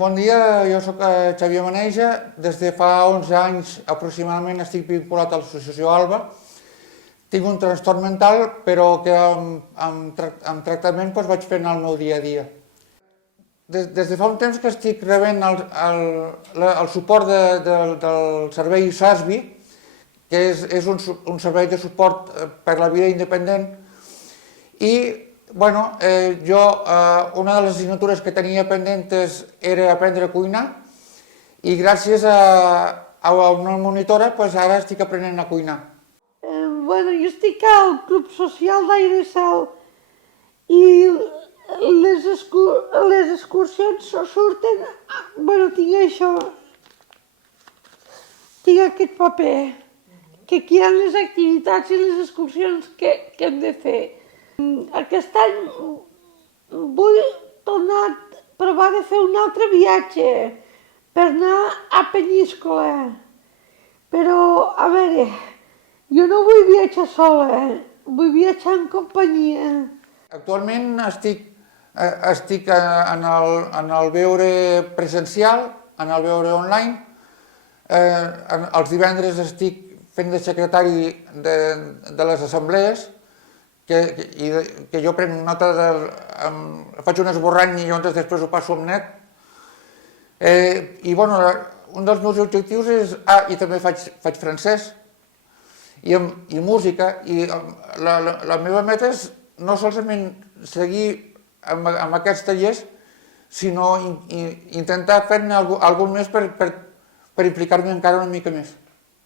Bon dia, jo soc Xavier Maneja. Des de fa 11 anys aproximadament estic vinculat a l'associació ALBA. Tinc un trastorn mental, però que amb tractament vaig fent el meu dia a dia. Des de fa un temps que estic rebent el suport del servei SASBI, que és un servei de suport per la vida independent, i jo, una de les assignatures que tenia pendentes era aprendre a cuinar, i gràcies a una monitora ara estic aprenent a cuinar. Jo estic al Club Social d'Aire i Sal i les excursions surten... tinc això, tinc aquest paper, que aquí hi ha les activitats i les excursions que hem de fer. Aquest any vull tornar a provar de fer un altre viatge per anar a Peníscola, però, a veure, jo no vull viatjar sola, vull viatjar en companyia. Actualment estic en el veure presencial, en el veure online. Els divendres estic fent de secretari de les assemblees, que jo prenc nota, faig un esborrany i llavors després ho passo amb net. I un dels meus objectius és... i també faig francès i música, i la meva meta és no solament seguir amb aquests tallers, sinó intentar fer-ne alguna més per implicar-me encara una mica més.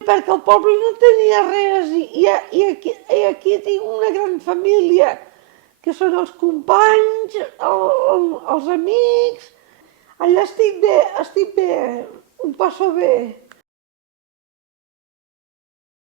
Perquè el poble no tenia res i aquí tinc una gran família, que són els companys, els amics. Allà estic bé, ho passo bé.